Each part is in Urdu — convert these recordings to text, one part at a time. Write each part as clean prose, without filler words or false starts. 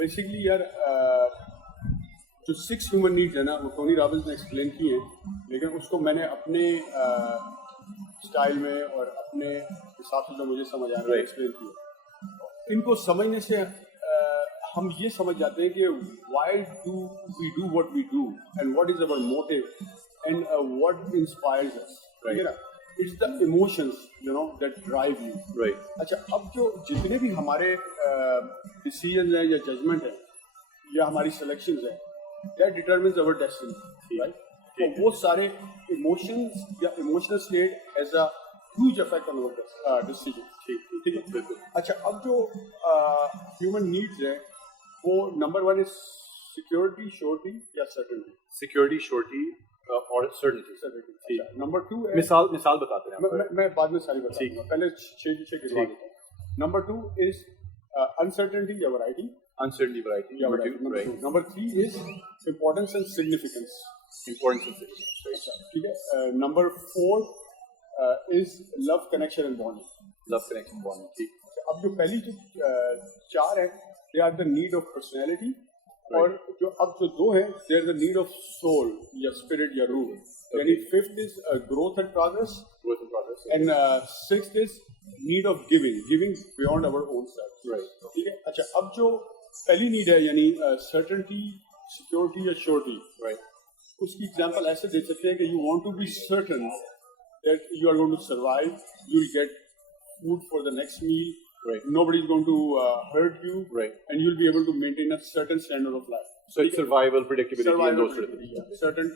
بیسکلی یار جو 6 ہیومن نیڈز ہے نا وہ ٹونی رابنس نے ایکسپلین کی ہیں, لیکن اس کو میں نے اپنے اسٹائل میں اور اپنے حساب سے جو مجھے سمجھ آ رہا ہے ایکسپلین کیا. ان کو سمجھنے سے ہم یہ سمجھ جاتے ہیں کہ why do we do what we do and what is our motive and what inspires us. It's the emotions you know that drive you. اچھا, اب جو جتنے بھی ہمارے ڈیسیژنز ہیں یا ججمنٹ ہیں یا ہماری سلیکشنز ہیں, that determines our destiny, right. تو وہ سارے ایموشنز یا emotional state has a huge effect on our decision. ٹھیک ہے, بالکل. اچھا, اب جو ہیومن نیڈز ہیں وہ نمبر 1 از سیکورٹی, شورٹی یا سرٹنٹی. سیکورٹی, شورٹی اور سرٹنٹی. نمبر 2 مثال بتاتے ہیں, میں بعد میں ساری بتاؤں گا, پہلے 6 گروا دیتا ہوں. نمبر 2 از uncertainty یا variety. Uncertainty, variety. Number 3 is importance and significance. Importance and significance. ٹھیک ہے. Number 4 is love, connection and bonding. Love, connection, bonding. ٹھیک. اب جو پہلی جو 4 ہیں they are the need of personality. اور جو اب جو 2 ہیں they are the need of soul یا spirit یا روح. یعنی 5th is growth and progress. And 6th is need of giving beyond our own self. ٹھیک ہے. اچھا, اب جو پہلی نیڈ ہے یعنی سرٹنٹی, سیکورٹی یا شورٹی, اس کی ایگزامپل ایسے دے سکتے ہیں کہ you want to be certain that you are going to survive, you will get food for the next meal, nobody is going to hurt you, and you'll be able to maintain a certain standard of life. So it's survival, predictability and those sort of things. Certain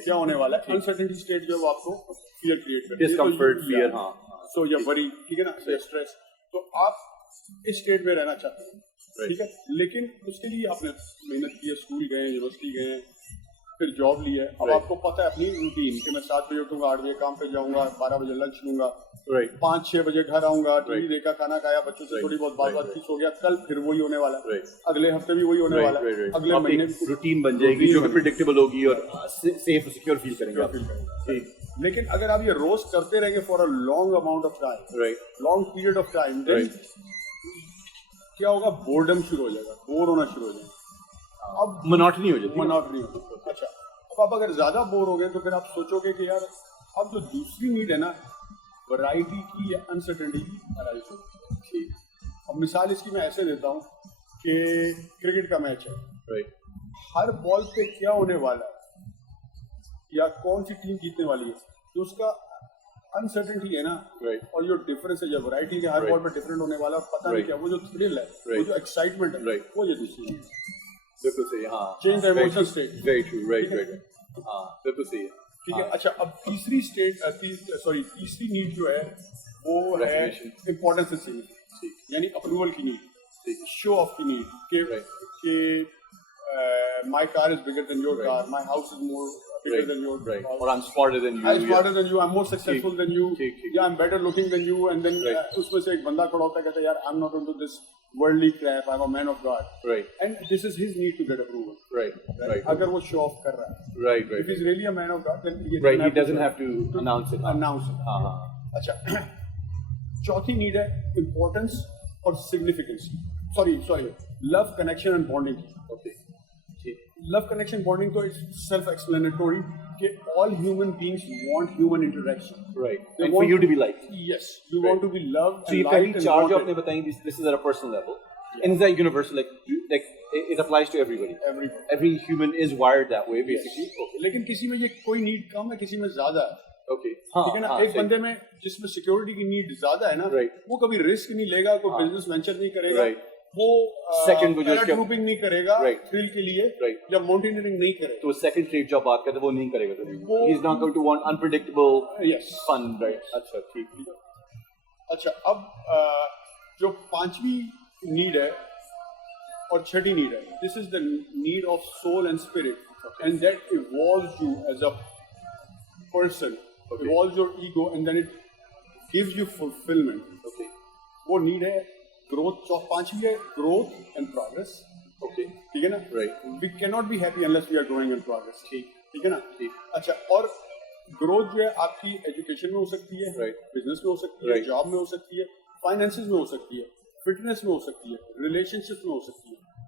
کیا ہونے والا ہے, uncertainty state جو ہے وہ آپ کو fear create کرتی ہے, discomfort, fear, ہاں. So یا worry, ٹھیک ہے نا, یا stress. تو آپ اس اسٹیٹ میں رہنا چاہتے ہیں, ٹھیک ہے, لیکن اس کے لیے آپ نے محنت کی ہے, اسکول گئے, یونیورسٹی گئے, پھر جاب لی ہے. اب آپ کو پتہ ہے اپنی روٹین کہ میں 7 بجے اٹھوں گا, 8 بجے کام پہ جاؤں گا, 12 بجے لنچ لوں گا, 5-6 بجے گھر آؤں گا, ٹی وی دیکھا, کھانا کھایا, بچوں سے تھوڑی بہت بات چیت ہو گیا, کل پھر وہی ہونے والا ہے, اگلے ہفتے بھی وہی ہونے والا ہے, اگلے مہینے روٹین بن جائے گی جو کہ پریڈکٹیبل ہوگی اور سیف سیکیور فیل کریں گے. لیکن اگر آپ یہ روز کرتے رہیں گے for a long amount of time, long period of time, then کیا ہوگا, بورڈم شروع ہو جائے گا, بور ہونا شروع ہو جائے گا, اب مناٹنی ہو جاتی ہے. اچھا, اب آپ اگر زیادہ بور ہو گئے تو پھر آپ سوچو گے کہ یار اب جو دوسری نیڈ ہے نا ورائٹی کی یا انسرٹنٹی کی. اب مثال اس کی میں ایسے دیتا ہوں کہ کرکٹ کا میچ ہے, ہر بال پہ کیا ہونے والا ہے یا کون سی ٹیم جیتنے والی ہے, تو اس کا انسرٹنٹی ہے نا, اور جو ڈفرینس ہے, جو ورائٹی ہے, ہر بال پہ ڈفرینٹ ہونے والا, پتہ نہیں کیا, وہ جو تھرل ہے, وہ جو ایکسائٹمنٹ ہے, وہ یہ دوسری ہے. بالکل صحیح, ہاں, change the emotional state. Very true, right, ہاں, بالکل صحیح ہے. ٹھیک ہے. اچھا, اب تیسری تیسری نیڈ جو ہے وہ ہے امپورٹنس اینڈ سگنیفیکینس, یعنی اپروول کی نیڈ, شو آف کی نیڈ, کہ my car is bigger than your car, my house is more bigger than you, or I'm smarter than you, I'm smarter than you, I'm more successful than you, yeah, I'm better looking than you, and then اس میں سے ایک بندہ کھڑا ہوتا ہے کہتا ہے یار I'm not into this worldly crap, I'm a man of God, and this is his need to get approval, اگر وہ show off کر رہا ہے, if he's really a man of God then he doesn't have to announce it. اچھا, چوتھی نیڈ ہے امپورٹنس اور significance, sorry love, connection and bonding. Love, connection, bonding تو سیلف ایکسپلینیٹوری کہ all human beings want human interaction, and for you to be liked, yes, you want to be loved, so یہ پہلی چار جو آپ نے بتائیں, this is at a personal level, and is that universal, like it applies to everybody, every human is wired that way basically. لیکن کسی میں یہ کوئی نیڈ کم ہے, کسی میں زیادہ ہے. ٹھیک ہے نا, ایک بندے میں جس میں سیکورٹی کی نیڈ زیادہ ہے نا, وہ کبھی رسک نہیں لے گا, کوئی بزنس وینچر نہیں کرے گا, وہ پیراٹروپنگ نہیں کرے گا تھرل کے لیے, یا ماؤنٹینئرنگ نہیں کرے گا, تو سیکنڈ ٹریٹ جو آپ بات کرتے ہیں وہ نہیں کرے گا, he is not going to want unpredictable fun, right. اچھا, ٹھیک. اچھا, اب جو پانچویں نیڈ ہے اور چھٹی نیڈ ہے, this is the need of soul and spirit, and that evolves you as a person, evolves your ego, and then it gives you fulfilment. وہ نیڈ ہے گروتھ. پانچویں ہے گروتھ اینڈ پروگرس. ٹھیک ہے نا, we can not be happy unless we are growing and progress. ٹھیک ہے نا. اچھا, اور گروتھ جو ہے آپ کی ایجوکیشن میں ہو سکتی ہے, بزنس میں ہو سکتی ہے, جاب میں ہو سکتی ہے, فائنینسز میں ہو سکتی ہے, فٹنس میں ہو سکتی ہے, ریلیشن شپ میں ہو سکتی ہے,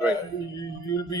you will be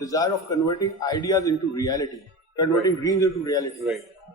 desire of converting ideas into reality, converting dreams into reality,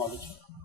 knowledge.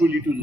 truly to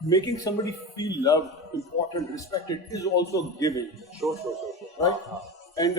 making somebody feel loved, important, respected is also giving. Sure. Right? And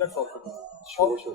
that's also good. Sure.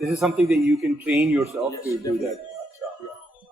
this is something that you can train yourself to do that.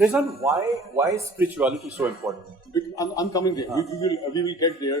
Rizwan, why is spirituality so important? I'm coming there. We will get there.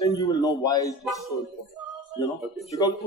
then you will know why is this so important. You know, because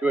To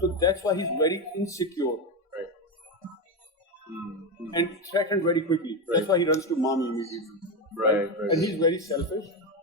So that's why he's very insecure Right. and threatened very quickly. That's Right. why he runs to mom immediately. Right, right. And he's very selfish.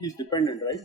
he's dependent, right?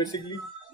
basically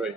Right.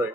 Right.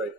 Right.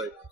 Right.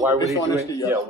Why would he do it? Dishonesty, Yeah.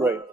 Right.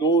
2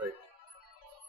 Right.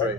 Right.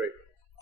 Right.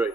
Right.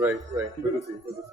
Right. Right.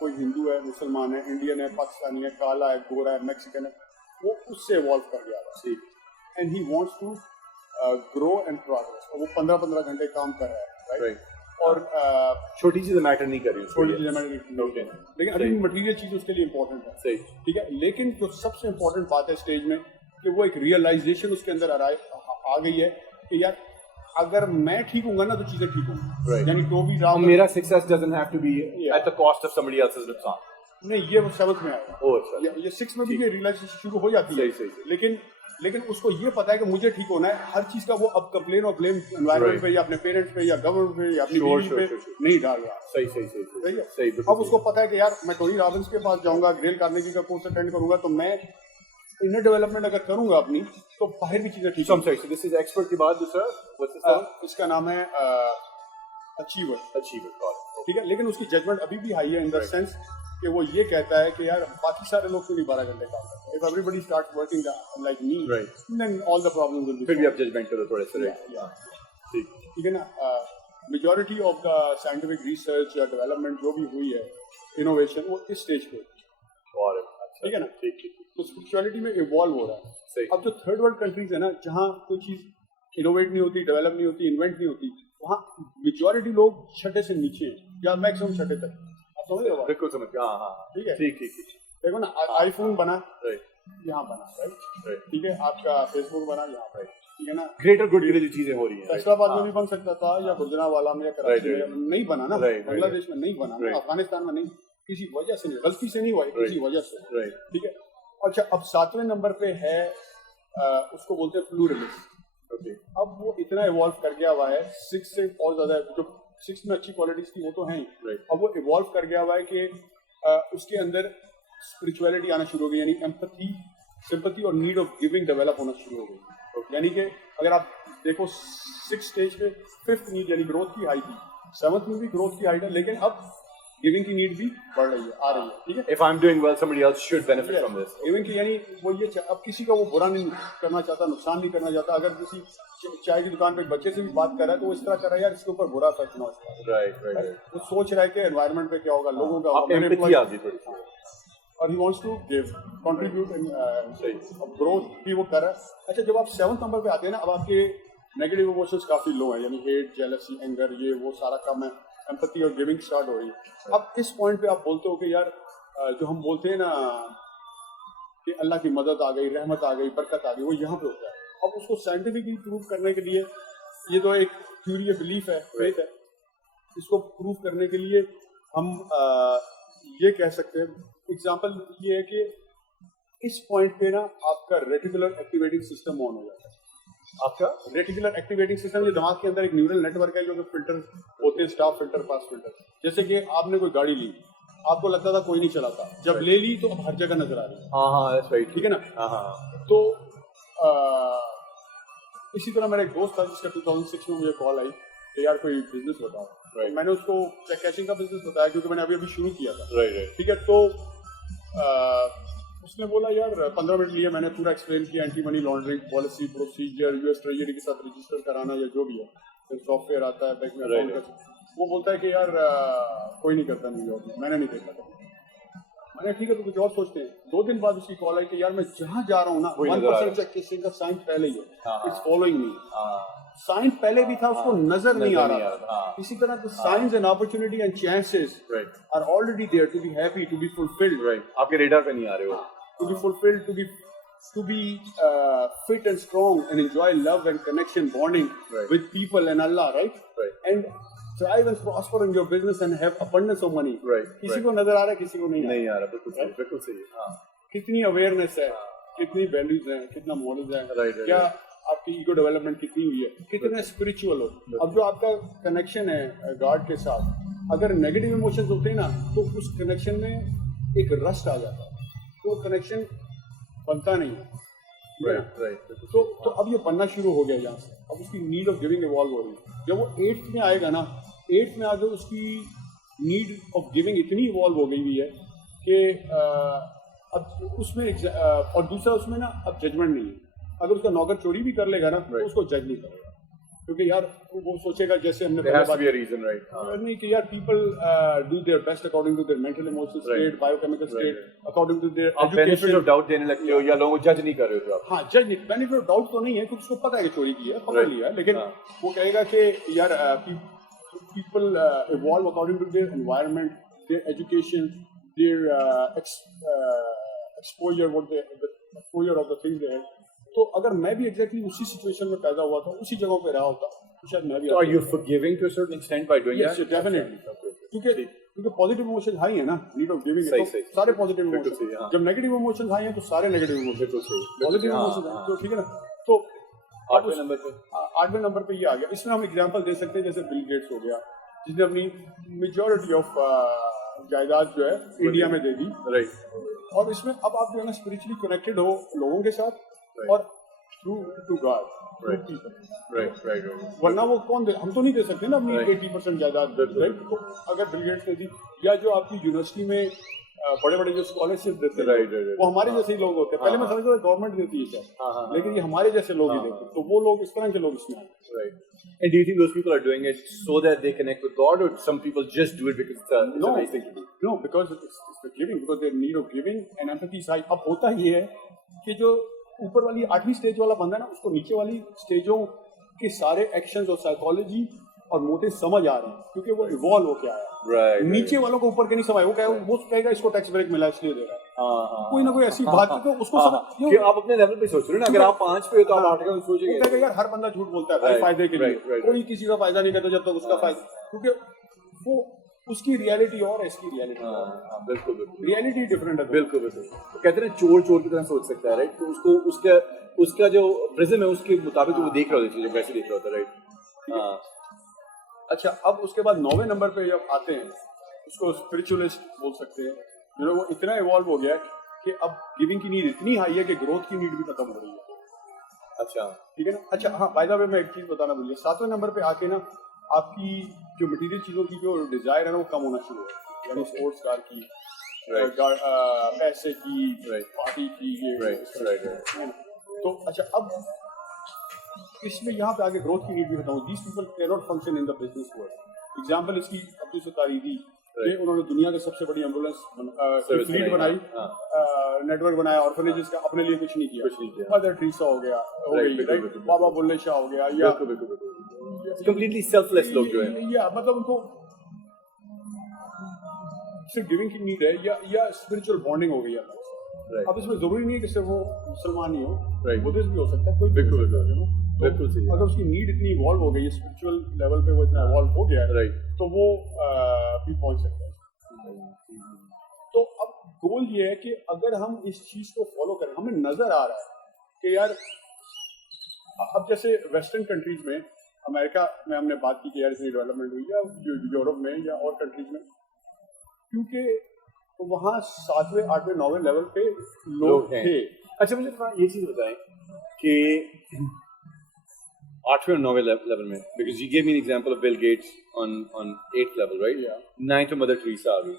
کوئی ہندو ہے, مسلمان ہے, انڈین ہے, پاکستانی ہے, کالا ہے, گورا ہے, میکسیکن ہے, وہ اس سے ایوالو کر گیا ہے and he wants to grow and progress. اور وہ 15 گھنٹے کام کر رہا ہے, اور چھوٹی چیزیں میٹر نہیں کر رہی, چھوٹی چیزیں لیکن ابھی مٹیریل چیز اس کے لیے امپورٹنٹ ہے, ٹھیک ہے. لیکن جو سب سے امپورٹنٹ بات ہے اسٹیج میں کہ وہ ایک ریئلائزیشن اس کے اندر آ گئی ہے کہ یار اگر میں ٹھیک ہوں گا نا تو چیزیں ٹھیک ہوں گی. یعنی ٹوبی رام میرا success doesn't have to be at the cost of somebody else's نقصان. نہیں, یہ 7th میں آئے گا, یہ 6 میں بھی یہ ریئلائزیشن شروع ہو جاتی ہے. لیکن اس کو یہ پتا ہے کہ مجھے ٹھیک ہونا ہے. ہر چیز کا وہ اب کمپلین اور بلیم انوائرمنٹ پہ یا اپنے پیرنٹس پہ یا گورنمنٹ پہ یا اپنی بیوی پہ نہیں ڈال رہا. صحیح. اب اس کو پتا ہے کہ یار میں ٹونی رابنس کے پاس جاؤں گا, گریل کارنیگی کا کورس اٹینڈ کروں گا, تو میں انر ڈیولپمنٹ اگر کروں گا اپنی تو باہر بھی چیزیں ٹھیک. دس از ایکسپرٹ کے بعد دوسرا اس کا نام ہے اچیور, ٹھیک ہے. لیکن اس کی ججمنٹ ابھی بھی ہائی ہے ان دا سینس کہ وہ یہ کہتا ہے کہ یار باقی سارے لوگ کیوں نہیں 12 گھنٹے کام کرتے. If everybody starts working like me, then all the problems will be. پھر بھی آپ ججمنٹ کرو تھوڑے سے. ٹھیک ہے نا. Majority of the scientific research یا ڈیولپمنٹ جو بھی ہوئی ہے, انوویشن, وہ اس اسٹیج پہ, ٹھیک ہے نا. تو اسپرچولیٹی میں ایوالو ہو رہا ہے. اب جو تھرڈ ورلڈ کنٹریز ہیں نا, جہاں کوئی چیز انوویٹ نہیں ہوتی, ڈیولپ نہیں ہوتی, انوینٹ نہیں ہوتی, وہاں میجورٹی لوگ چھٹے سے نیچے ہیں یا میکسیمم چھٹے تک. آپ سمجھ رہے ہو؟ بالکل سمجھ گیا. ہاں ٹھیک ہے. ٹھیک. دیکھو نا, آئی فون بنا یہاں بنا, رائٹ, ٹھیک ہے. آپ کا فیس بک بنا یہاں پر, ٹھیک ہے نا. گریٹر گڈ کے لیے جو چیزیں ہو رہی ہیں فیصلہ آباد میں بھی بن سکتا تھا یا گجرانوالہ میں یا کراچی میں, نہیں بنا نا. بنگلہ دیش میں نہیں بنا, افغانستان میں نہیں, کسی وجہ سے نہیں, غلطی سے نہیں ہوا, کسی وجہ سے, ٹھیک ہے. اچھا, اب 7ویں نمبر پہ ہے اس کو بولتے ہیں پلورلزم. اب وہ اتنا ایوالو کر گیا ہوا ہے 6 سے اور زیادہ, جو 6 میں اچھی کوالٹیز تھی وہ تو ہیں, اب وہ ایوالو کر گیا ہوا ہے کہ اس کے اندر اسپرچویلٹی آنا شروع ہو گئی, یعنی ایمپتھی, سمپتھی اور نیڈ آف گیونگ ڈیولپ ہونا شروع ہو گئی. یعنی کہ اگر آپ دیکھو 6 اسٹیج پہ 5th نیڈ یعنی گروتھ کی ہائی تھی, 7th میں بھی گروتھ کی ہائی ہے, لیکن اب گیونگ کی نیڈ بھی بڑھ رہی ہے, آ رہی ہے, ٹھیک ہے. If I'm doing well, somebody else should benefit from this. Giving کی یعنی وہ یہ, اب کسی کا وہ برا نہیں کرنا چاہتا, نقصان نہیں کرنا چاہتا. اگر کسی چائے کی دکان پہ بچے سے بھی بات کر رہا ہے تو وہ اس طرح کر رہا ہے یار اس کے اوپر برا افیکٹ نہ ہو. وہ سوچ رہا ہے کہ انوائرمنٹ پہ کیا ہوگا, لوگوں کا, اور he wants to give, contribute and growth بھی وہ کر رہا ہے. اچھا, جب آپ 7th نمبر پہ آتے ہیں نا, اب آپ کے نیگیٹو ایموشنز کافی لو ہیں, یعنی ہیٹ, جیلسی, اینگر, یہ وہ سارا کم ہے, ایمپتھی اور گیونگ اسٹارٹ ہو رہی ہے. اب اس پوائنٹ پہ آپ بولتے ہو کہ یار جو ہم بولتے ہیں نا کہ اللہ کی مدد آ گئی, رحمت آ گئی, برکت آ گئی, وہ یہاں پہ ہوتا ہے. اب اس کو سائنٹیفکلی پروو کرنے کے لیے, یہ تو ایک تھیوری بلیف ہے, فیتھ ہے, اس کو پروو کرنے کے لیے ہم یہ کہہ سکتے ہیں, ایگزامپل یہ ہے کہ اس پوائنٹ پہ نا آپ کا ریٹیکولر ایکٹیویٹنگ سسٹم آن ہو جاتا ہے. آپ کا ریٹیکولر ایکٹیویٹنگ سسٹم یہ دماغ کے اندر ایک نیورل نیٹ ورک ہے جو کہ فلٹر ہوتے ہیں, اسٹاف فلٹر, پاس فلٹر. جیسے کہ آپ نے کوئی گاڑی لی, آپ کو لگتا تھا کوئی نہیں چلاتا, جب لے لی تو اب ہر جگہ نظر آ رہی ہے, ٹھیک ہے نا. تو اسی طرح میرا ایک دوست تھا جس کا 2006 میں مجھے کال آئی کہ یار کوئی بزنس بتاؤ. میں نے اس کو چیک کیشنگ کا بزنس بتایا کیونکہ میں نے ابھی شروع کیا تھا, ٹھیک ہے. تو اس نے بولا یار 15 منٹ لیے, میں نے پورا ایکسپلین کیا, anti money laundering policy, procedure, US treasury کے ساتھ رجسٹر کرانا یا جو بھی ہے, پھر سافٹ ویئر آتا ہے بینک میں اکاؤنٹ کا. وہ بولتا ہے کہ یار کوئی نہیں کرتا نیو یارک میں نے نہیں دیکھا تھا. میں نے ٹھیک ہے تو کچھ اور سوچتے ہیں. 2 دن بعد اس کی کال آئی کہ یار میں جہاں جا رہا ہوں نا 1% چیک کیسنگ کا سائن پہلے ہی ہے, اٹس فالوئنگ می. سائن پہلے بھی تھا, اس کو نظر نہیں آ رہا تھا. اسی طرح the signs and opportunity and chances are already there to be happy, to be fulfilled. آپ کے ریڈار پہ نہیں آ رہے ہو. To be fulfilled, to be fit and strong and enjoy love and connection, bonding with people and Allah, right? And thrive and prosper in your business and have abundance of money. کسی کو نظر آ رہا ہے, کسی کو نہیں آ رہا. بالکل صحیح. کتنی اویئرنیس ہے, کتنی ویلیوز ہیں, کتنا مورلز ہے, کیا آپ کی ایگو ڈیولپمنٹ کتنی ہوئی ہے, کتنے اسپرچل ہو. اب جو آپ کا کنیکشن ہے گاڈ کے ساتھ, اگر نیگیٹو ایموشنز ہوتے ہیں نا تو اس کنیکشن میں ایک رسٹ آ جاتا ہے, تو کنیکشن بنتا نہیں ہے. تو اب یہ بننا شروع ہو گیا یہاں سے. اب اس کی نیڈ آف گیونگ ایوالو ہو رہی ہے. جب وہ 8th میں آئے گا نا, 8th میں آ کے اس کی نیڈ آف گیونگ اتنی ایوالو ہو گئی ہوئی ہے کہ اب اس میں اور دوسرا اس میں نا اب ججمنٹ نہیں ہے. اگر اس کا نوکر چوری بھی کر لے گا نا تو اس کو جج نہیں کرے گا. کیونکہ یار وہ سوچے گا جیسے ہم نے There has to be a reason, right? نہیں کہ یار people do their best according to their mental emotional state biochemical state according to their آپ بینیفٹ آف ڈاؤٹ دینے لگتے ہو یا لوگوں کو جج نہیں کر رہے ہو آپ. ہاں جج نہیں, بینیفٹ آف ڈاؤٹ تو نہیں ہے کیونکہ اس کو پتہ ہے کہ چوری کی ہے, پکڑ لیا ہے, لیکن وہ کہے گا کہ یار people evolve according to their environment, their education, their exposure, what they exposure of the thing they. تو اگر میں بھی ایگزیکٹلی اسی سچویشن میں پیدا ہوا تھا, اسی جگہ پہ رہا ہوتا تو شاید میں بھی. So are you forgiving to a certain extent by doing that? Yes, definitely. کیونکہ پازیٹیو ایموشن ہائی ہیں نا, نیڈ آف گیونگ, سارے پازیٹیو ایموشن. جب نیگیٹو ایموشن ہائی ہیں تو سارے نیگیٹو ایموشن, پازیٹیو ایموشن ہیں تو ٹھیک ہے نا. تو 8ویں نمبر پہ یہ آ گیا. اس میں ہم ایگزامپل دے سکتے ہیں جیسے بل گیٹس ہو گیا, جس نے اپنی میجورٹی آف جائیداد جو ہے انڈیا میں دے دی, اور اس میں اب آپ جو ہے نا اسپرچولی کنیکٹڈ ہو لوگوں کے ساتھ اور تھرو ٹو گاڈ, ورنہ وہ کون دے, ہم تو نہیں دے سکتے نا اپنی 80% جائیداد. تو اگر بل گیٹس نے دی, یا جو آپ کی یونیورسٹی میں بڑے بڑے جو اسکالرشپ دیتے ہیں وہ ہمارے جیسے ہی لوگ ہوتے ہیں. پہلے میں سمجھتا تھا گورنمنٹ دیتی ہے سر, لیکن یہ ہمارے جیسے لوگ ہی دیتے ہیں, تو وہ لوگ اس طرح کے لوگ اس میں آئے. And do you think those people are doing it so that they connect with God, or some people just do it because it's a nice thing to do? No, because it's the giving, because their need of giving and empathy is high. اب ہوتا یہ ہے کہ جو اوپر والی 8ویں اسٹیج والا بندہ ہے نا, اس کو نیچے والی اسٹیجوں کے سارے ایکشنز اور سائیکالوجی اور موٹو سمجھ آ رہے ہیں, کیونکہ وہ ایوالو ہو کے آیا ہے. نیچے والوں کو اوپر کے نہیں سمجھ, وہ کہے گا اس کو ٹیکس بریک ملا اس لیے دے رہا ہے, کوئی نہ کوئی ایسی بات ہے تو اس کو آپ اپنے لیول پہ سوچ رہے ہیں نا. اگر آپ 5 پہ ہو تو آپ 8 کا سوچیں گے. کہے گا یار ہر بندہ جھوٹ بولتا ہے اپنے فائدے کے لیے, کوئی کسی کا فائدہ نہیں کرتا جب تک اس کا فائدہ, کیونکہ وہ اس کی ریالٹی اور اس کی ریالٹی بالکل بالکل ریالٹی ڈفرینٹ ہے. بالکل بالکل کہتے ہیں چور چور کی طرح سوچ سکتا ہے, رائٹ. تو اس کو اس کا جو پرزم ہے اس کے مطابق وہ دیکھ رہا ہوتا ہے, ویسے دیکھ رہا ہوتا ہے, رائٹ. اچھا, اب اس کے بعد 9ویں نمبر پہ جب آتے ہیں, اس کو اسپرچولیسٹ بول سکتے ہیں. جو وہ اتنا ایوالو ہو گیا کہ اب گیونگ کی نیڈ اتنی ہائی ہے کہ گروتھ کی نیڈ بھی ختم ہو رہی ہے. اچھا ٹھیک ہے نا. اچھا ہاں, بائی دا وے میں ایک چیز بتانا بھول گیا. 7ویں نمبر پہ آ کے نا آپ کی جو مٹیریل چیزوں کی جو ڈیزائر ہے نا وہ کم ہونا شروع ہے, یعنی اسپورٹس کار کی, پیسے کی, پارٹی کی. تو اچھا اب اس میں یہاں پہ آگے گروتھ کی نیڈ بھی بتاؤں. These people can not function in the business world. Example اس کی عبد الستاری دی کہ انہوں نے دنیا کی سب سے بڑی ایمبولینس فلیٹ بنائی, نیٹ ورک بنایا, آرفنیجز کا, اپنے لیے کچھ نہیں کیا. مدر ٹریسا ہو گیا, ہو گئی, بابا بلے شاہ ہو گیا, یا کمپلیٹلی سیلف لیس لوگ جو ہیں, یا مطلب ان کو صرف گیونگ کی نیڈ ہے یا اسپرچل بانڈنگ ہو گئی ہے. اب اس میں ضروری نہیں ہے کہ صرف وہ مسلمان ہی ہو, بدھسٹ بھی ہو سکتا ہے, کوئی بالکل صحیح. اگر اس کی نیڈ اتنی ایوالو ہو گئی ہے, اسپرچل لیول پہ وہ اتنا ایوالو ہو گیا ہے, تو وہ بھی پہنچ سکتا ہے. تو اب گول یہ ہے کہ اگر ہم اس چیز کو فالو کریں, ہمیں نظر آ رہا ہے کہ یار اب جیسے ویسٹرن کنٹریز میں, امریکہ میں ہم نے بات کی کہ یار اتنی ڈیولپمنٹ ہوئی, یا یورپ میں یا اور کنٹریز میں, کیونکہ وہاں 7ویں 8ویں 9ویں لیول پہ لوگ تھے. اچھا مجھے یہ چیز بتائیں کہ 8ویں اور 9ویں لیول میں, because you gave me an example of Bill Gates on 8th level, right? 9th میں مدر ٹریسا آ گئی,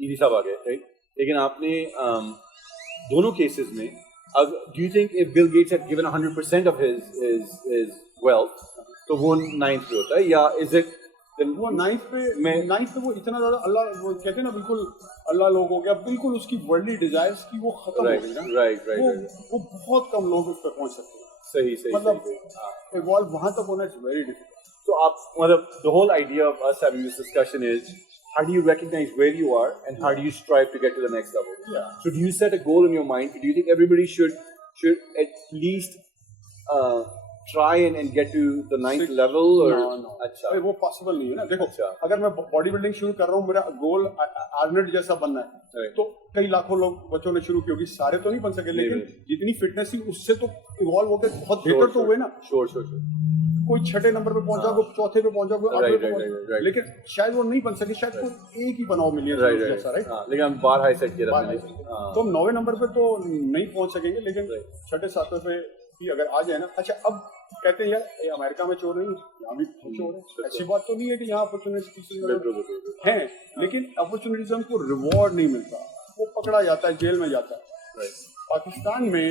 ایدی صاحب آ گئے, right? لیکن آپ نے دونوں کیسز میں, do you think if Bill Gates had given 100% of his wealth تو وہ 9th پہ ہوتا ہے, یا is it وہ 9th پہ وہ اتنا زیادہ اللہ, وہ کہتے ہیں نا بالکل اللہ لوگ ہو گیا, بالکل اس کی ورلڈلی ڈیزائرز کی وہ ختم ہو گئی نا, وہ بہت کم لوگ اس پہ پہنچ سکتے ہیں. صحیح مطلب ایوالو وہاں تک ہونا اٹس ویری ڈیفیکلٹ. تو آپ مطلب the whole idea of us having this discussion is how do you recognize where you are and how do you strive to get to the next level? So do you set a goal in your mind? Do you think everybody should at least try and get to the 9th level? No. اچھا وہ پاسبل نہیں ہے نا. دیکھو اگر میں باڈی بلڈنگ شروع کر رہا ہوں, میرا گول آرنلڈ جیسا بننا ہے, تو کئی لاکھوں لوگ بچوں نے شروع کی ہوگی, سارے تو نہیں بن سکے, لیکن جتنی فٹنس تھی اس سے تو ایوالو ہو کے بہت بہتر تو ہوئے نا. کوئی 6 نمبر پہ پہنچا, کوئی 4تھے پہ پہنچا, کوئی 8ویں پہ پہنچا, لیکن شاید وہ نہیں بن سکے, شاید کوئی ایک ہی بناؤ ملین جیسا, رائٹ. لیکن ہم بار ہائی سیٹ کیا تھا, تو ہم 9ویں نمبر پہ تو نہیں پہنچ سکیں گے, لیکن 6 7ویں پہ بھی اگر آ جائے نا. اچھا اب کہتے ہیں یار امریکہ میں چور نہیں, یہاں بھی چور ہے. ایسی بات تو نہیں ہے کہ یہاں اپرچونیٹیز ہیں, لیکن اپرچونیٹیز ہم کو ریوارڈ نہیں ملتا, وہ پکڑا جاتا ہے, جیل میں جاتا ہے. پاکستان میں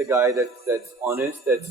the guy that's honest, that's